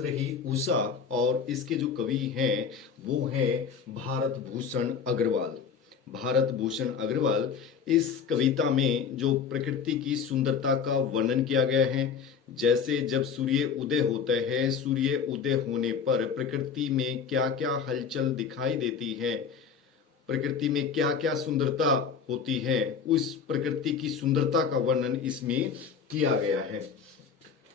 रही उषा। और इसके जो कवि हैं वो हैं भारत भूषण अग्रवाल। भारत भूषण अग्रवाल। इस कविता में जो प्रकृति की सुंदरता का वर्णन किया गया है, जैसे जब सूर्य उदय होता है, सूर्य उदय होने पर प्रकृति में क्या क्या हलचल दिखाई देती है, प्रकृति में क्या क्या सुंदरता होती है, उस प्रकृति की सुंदरता का वर्णन इसमें किया गया है।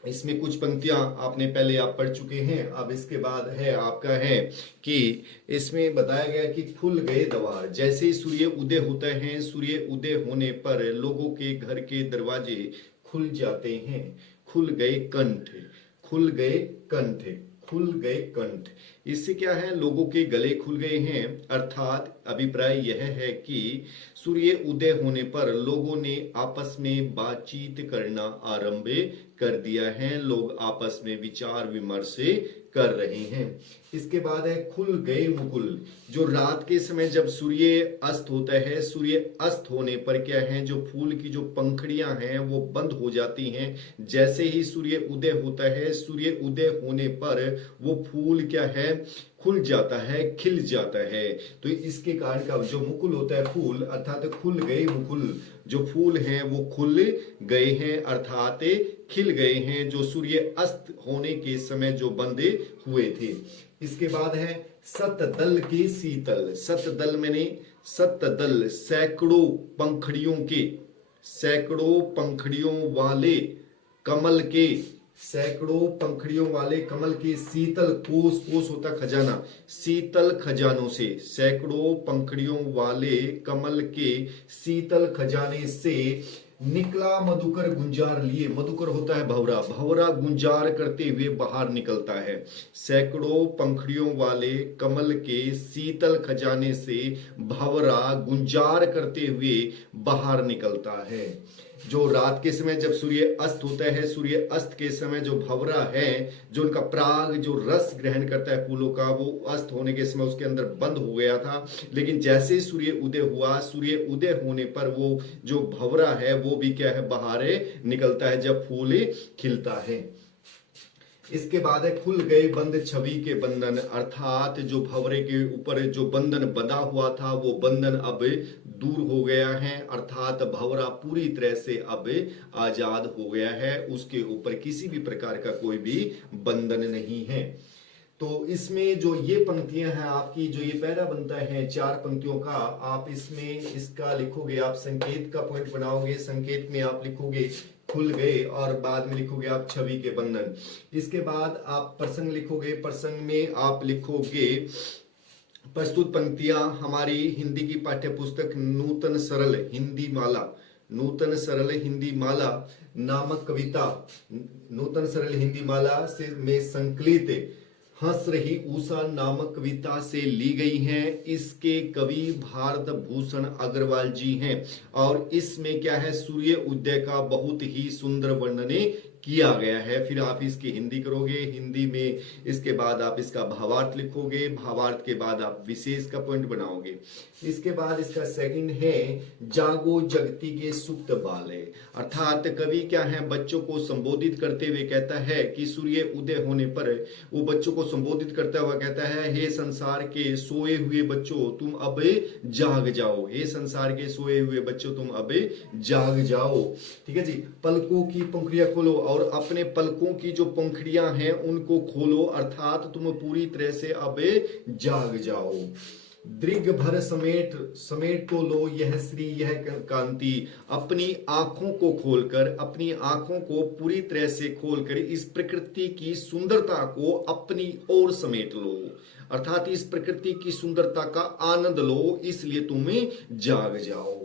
इसमें कुछ पंक्तियां आपने पहले आप पढ़ चुके हैं। अब इसके बाद है आपका है कि इसमें बताया गया कि खुल गए द्वार। जैसे ही सूर्य उदय होता है, सूर्य उदय होने पर लोगों के घर के दरवाजे खुल जाते हैं। खुल गए कंठ, खुल गए कंठ, खुल गए कंठ। इससे क्या है, लोगों के गले खुल गए हैं। अर्थात अभिप्राय यह है कि सूर्य उदय होने पर लोगों ने आपस में बातचीत करना आरंभ कर दिया है। लोग आपस में विचार विमर्श कर रहे हैं। इसके बाद है खुल गए मुकुल। जो रात के समय जब सूर्य अस्त होता है, सूर्य अस्त होने पर क्या है, जो फूल की जो पंखड़ियां हैं वो बंद हो जाती हैं। जैसे ही सूर्य उदय होता है, सूर्य उदय होने पर वो फूल क्या है, खुल जाता है, खिल जाता है। तो इसके कारण का जो मुकुल होता है फूल, अर्थात खुल गए मुकुल। जो फूल हैं वो खुल गए हैं, अर्थात खिल गए हैं, जो सूर्य अस्त होने के समय जो बंदे हुए थे। इसके बाद है सतदल के शीतल। सतदल मैंने सतदल सैकड़ों पंखड़ियों के, सैकड़ों पंखड़ियों वाले कमल के, सैकड़ों पंखड़ियों वाले कमल के शीतल कोस, कोस होता खजाना, शीतल खजानों से, सैकड़ों पंखड़ियों वाले कमल के शीतल खजाने से निकला मधुकर गुंजार लिए। मधुकर होता है भंवरा, भंवरा गुंजार करते हुए बाहर निकलता है। सैकड़ों पंखड़ियों वाले कमल के शीतल खजाने से भंवरा गुंजार करते हुए बाहर निकलता है। जो रात के समय जब सूर्य अस्त होता है, सूर्य अस्त के समय जो भंवरा है, जो उनका पराग जो रस ग्रहण करता है फूलों का, वो अस्त होने के समय उसके अंदर बंद हो गया था। लेकिन जैसे सूर्य उदय हुआ, सूर्य उदय होने पर वो जो भंवरा है वो भी क्या है, बाहर निकलता है जब फूल खिलता है। इसके बाद है खुल गए बंद छवि के बंधन। अर्थात जो भंवरे के ऊपर जो बंधन बंधा हुआ था वो बंधन अब दूर हो गया है। अर्थात भंवरा पूरी तरह से अब आजाद हो गया है, उसके ऊपर किसी भी प्रकार का कोई भी बंधन नहीं है। तो इसमें जो ये पंक्तियां हैं आपकी, जो ये पैरा बनता है 4 पंक्तियों का, आप इसमें इसका लिखोगे, आप संकेत का पॉइंट बनाओगे। संकेत में आप लिखोगे खुल गए और बाद में लिखोगे आप छवि के बंधन। इसके बाद आप प्रसंग लिखोगे, प्रसंग में आप लिखोगे प्रस्तुत पंक्तियां हमारी हिंदी की पाठ्य पुस्तक नूतन सरल हिंदी माला, नूतन सरल हिंदी माला नामक कविता, नूतन सरल हिंदी माला से में संकलित हंस रही उषा नामक कविता से ली गई हैं। इसके कवि भारत भूषण अग्रवाल जी हैं और इसमें क्या है, सूर्य उदय का बहुत ही सुंदर वर्णन किया गया है। फिर आप इसकी हिंदी करोगे, हिंदी में इसके बाद आप इसका भावार्थ लिखोगे, भावार्थ के बाद आप विशेष का पॉइंट बनाओगे। इसके बाद इसका सेकंड है जागो जगती के सुप्त बाले। अर्थात कवि क्या है, बच्चों को संबोधित करते हुए कहता है कि सूर्य उदय होने पर वो बच्चों को संबोधित करता हुआ कहता है, हे संसार के सोए हुए बच्चों तुम अब जाग जाओ, हे संसार के सोए हुए बच्चों तुम अब जाग जाओ। ठीक है जी। पलकों की पंखुड़ियां खोलो, और अपने पलकों की जो पंखुड़ियां हैं उनको खोलो, अर्थात तुम पूरी तरह से अब जाग जाओ। दृग भर समेट, समेट तो लो यह श्री यह कांति। अपनी आंखों को खोलकर, अपनी आंखों को पूरी तरह से खोलकर इस प्रकृति की सुंदरता को अपनी ओर समेट लो, अर्थात इस प्रकृति की सुंदरता का आनंद लो, इसलिए तुम्हें जाग जाओ।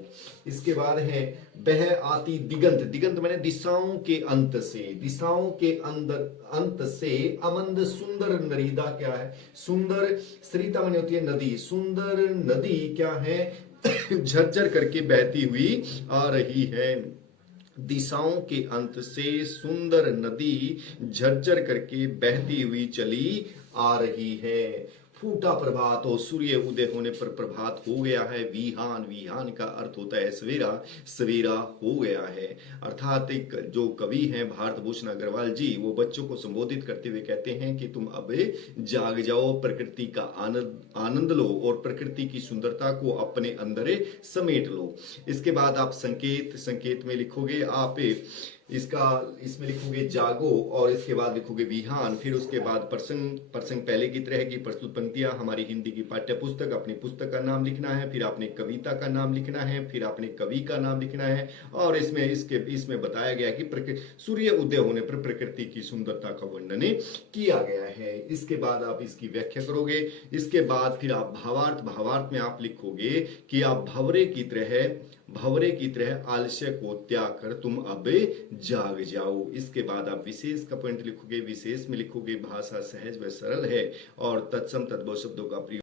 इसके बाद है बह आती दिगंत। दिगंत मैंने दिशाओं के अंत से, दिशाओं के अंदर अंत से अमंद सुंदर नरीदा क्या है, सुंदर सरिता मैंने होती है नदी, सुंदर नदी क्या है झरझर करके बहती हुई आ रही है। दिशाओं के अंत से सुंदर नदी झरझर करके बहती हुई चली आ रही है। फूटा प्रभात और सूर्य उदय होने पर प्रभात हो गया है। विहान, विहान का अर्थ होता है सवेरा, सवेरा हो गया है। अर्थात एक जो कवि हैं भारत भूषण अग्रवाल जी, वो बच्चों को संबोधित करते हुए कहते हैं कि तुम अब जाग जाओ, प्रकृति का आनंद आनंद लो और प्रकृति की सुंदरता को अपने अंदर समेट लो। इसके बाद आप संकेत, संकेत में लिखोगे आप इसका, इसमें लिखोगे जागो और इसके बाद लिखोगे विहान। फिर उसके बाद प्रसंग, प्रसंग पहले की तरह की प्रस्तुत पंक्तियां, हमारी हिंदी की पाठ्य पुस्तक, अपनी पुस्तक का नाम लिखना है, फिर आपने कविता का नाम लिखना है, फिर आपने कवि का नाम लिखना है और इसमें बताया गया कि सूर्य उदय होने पर प्रकृति की सुंदरता का वर्णन किया गया है। इसके बाद आप इसकी व्याख्या करोगे। इसके बाद फिर आप भावार्थ, भावार्थ में आप लिखोगे कि आप भंवरे की तरह आलस्य को त्याग कर तुम अब जाग जाओ। इसके बाद आप विशेष का पॉइंट लिखोगे। विशेष में लिखोगे भाषा सहज व सरल है और तत्सम तद्भव शब्दों का प्रयोग